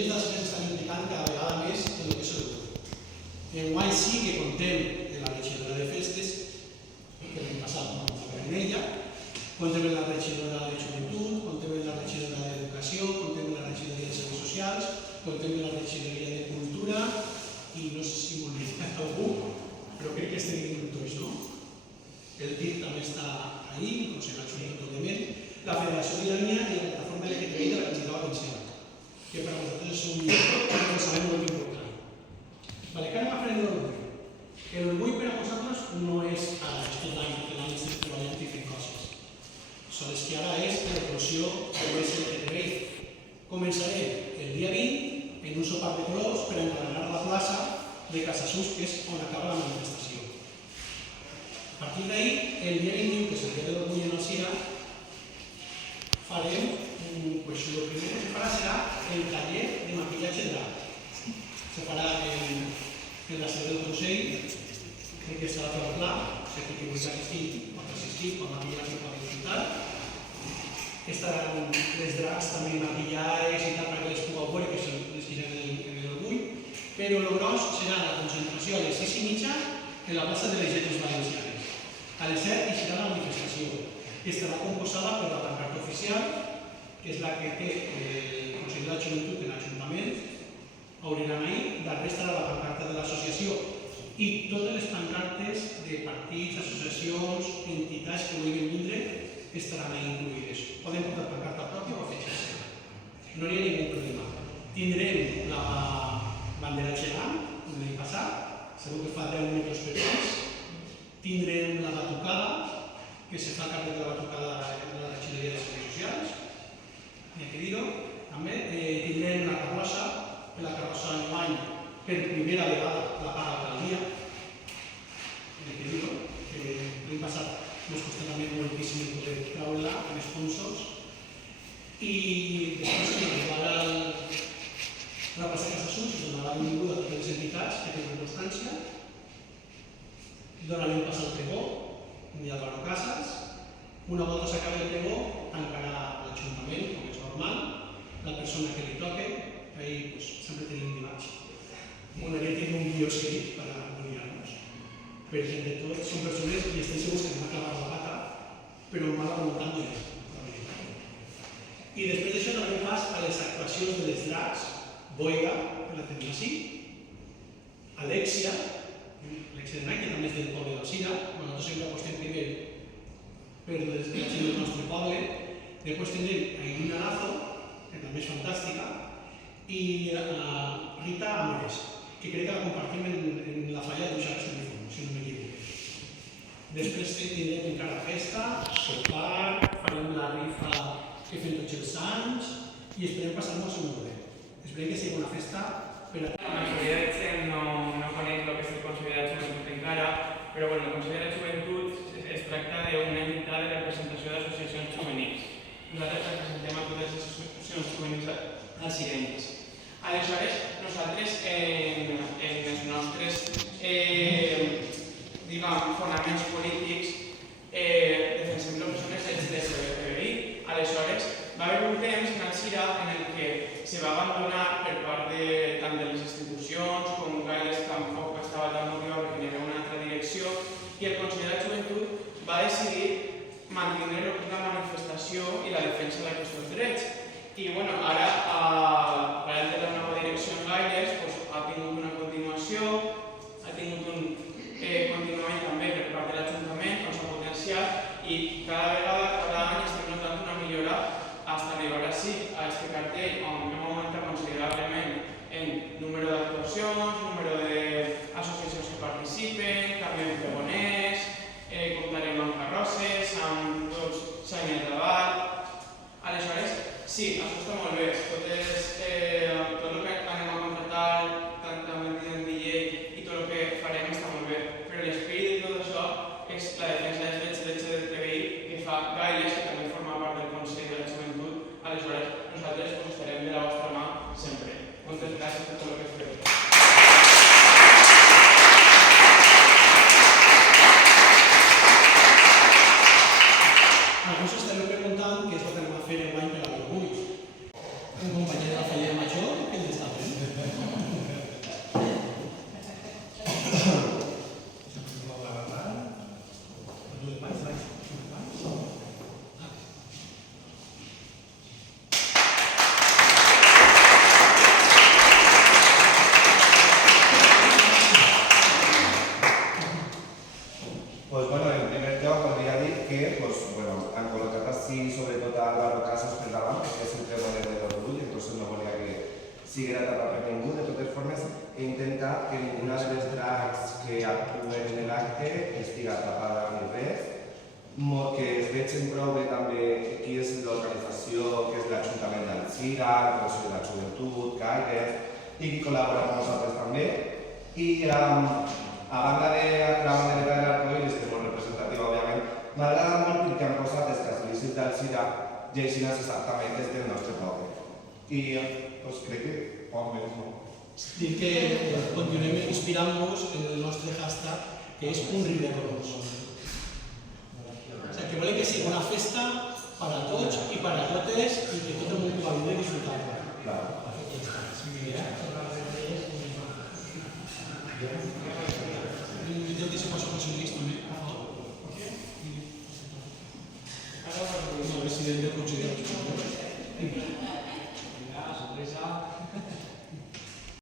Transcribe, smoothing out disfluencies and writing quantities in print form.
regidories de la ciutat estan implicant cada vegada més en el que és l'orgull. Enguany sí que contem en la regidora de festes, que l'any passat no estava en ella, contem en la regidora de joventut, contem en la regidora d'educació, contem en la regidoria de serveis socials, contem en la regidoria de cultura i no sé si m'oblida algú, però crec que estem dient tots, no? El DIC també està ahí, el Consell Nacional d'Òbviament, la Federació d'Irania i la Plataforma LGTBI de la Comunitat Valenciana, que per a nosaltres és un pensament molt important. Vale, què anem a fer en l'orgull? L'orgull per a nosaltres no és a l'estiu d'any, que l'any estem treballant i fent coses. Sols que ara és l'eclosió de l'LGTBI. Començarem el dia 20 en un sopar de colors per encarregar la plaça de Casassús, que és on acaba la manifestació. A partir d'ahí, el dia 21, que és el dia de l'orgull en Alzira, farem, pues el primer que se farà serà el taller de maquillatge drag. Se farà en la seu del Consell, crec que estarà tot clar, sé que vulgui assistir, pot assistir, pot maquillar-se, pot disfrutar. Estaran les drags també maquillades i tal, perquè les pugueu veure, que són les que hi ha en l'orgull, però el gros serà la concentració a les 6:30 en la plaça de les Lletres Valencianes. A les 7 hi serà la manifestació, que estarà composada per la pancarta oficial, que és la que té el Consell de la Joventut en l'Ajuntament, obrirà ahir, la resta de la pancarta de l'associació i totes les pancartes de partits, associacions, entitats que vulguin vindre estaran ahí incluïdes. Poden portar pancarta pròpia o afegir-se. No hi ha ningú problema. Tindrem la bandera gegant, com l'any passat, segur que fa 10 metres per 3. Tindrem la batucada, que se fa càrrec de la batucada de la regidoria de serveis socials. N'hi ha que dir-ho. També tindrem una carrossa, que la carrossa enguany per primera vegada la paga l'alcaldia. N'hi ha que dir-ho, que l'any passat ens costa també moltíssim poder treure-la amb sponsors. I després que arribarà la plaça de Casassús, es donarà benvinguda a totes les entitats que tenen constància. Donarem pas al pregó de Álvaro Casas. Una volta s'acabi el pregó, tancarà l'Ajuntament, com és normal, la persona que li toque. Ahí sempre tenim debats. M'agradaria tenir un guió escrit per acompanyar-nos. Perquè de tot són persones i estem segurs que anem a clavar la pata, però amb mala voluntat no és. I després d'això donarem pas a les actuacions de les drags, Boiga, que la tenim així, Alexia de Nike, que també és del poble d'Alzira. Nosaltres sempre apostem primer per la gent del nostre poble. Després tindrem a Irina Lazo, que també és fantàstica, i Rita Amores, que crec que la compartim en la falla d'Uixar Uniform, si no m'equivoco. Després tindrem encara festa, sopar, farem la rifa que fem tots els anys i esperem passar-nos molt bé. Esperem que sigui una festa per a... La majoria de gent no coneix el que és el Consell de la Joventut encara, però el Consell de la Joventut es tracta d'una entitat de representació d'associacions juvenils. Nosaltres representem a totes les associacions juvenils alzirenques. Aleshores, nosaltres en els nostres fonaments polítics defensem el que són els drets LGTBI. Aleshores, va haver un temps en Alzira en el que se va abandonar per part tant de les institucions com gaires tampoc estava tan motivat per generar una altra direcció i el Consell de la Joventut va decidir mantenir el que és la manifestació i la defensa d'aquests drets. I ara, per al de la nova direcció en Gaires, ha tingut una continuació, ha tingut un continuament també per part de l'Ajuntament, on s'ha potenciat i cada vegada, cada any estem notant una millora fins arribar així a aquest cartell on hem augmentat considerablement en número d'actuacions, número d'associacions que participen, també en pregoners, comptarem amb carrosses, amb Sant el Raval. Aleshores, sí, això està molt bé. Tot el que anem a contractar, tant en DJ i tot el que farem està molt bé. Però l'esperit de tot això és la defensa dels drets LGTBI que fa Gaires, que també forma part del Consell de la Joventut. Aleshores, nosaltres estarem de la vostra mà sempre. Moltes gràcies per tot el que feu. Alguns estareu preguntant què és el que anem a fer enguany per a l'orgull. Un company de la Falla Major, que des sigui tapat per ningú. De totes formes, he intentat que ninguna de les drags que actuen en l'acte estiga tapada ni res, que es vegin prou bé també qui és l'organització, que és l'Ajuntament d'Alzira, el Consell de la Joventut, Caire, i qui col·labora amb nosaltres també. I a banda de la bandereta de l'arcoiris, que és molt representativa, òbviament, m'agrada molt perquè han posat els catolicis d'Alzira llegint exactament que és del nostre poble. I crec que poc més, no? Dir que continuem inspirant-nos en el nostre hashtag, que és un riu de colors. O sigui, que volem que sigui una festa per a tots i per a totes i que tot el món pugui viure i disfrutar-la. Tantíssimes ocasions també. A veure si hem de considerar.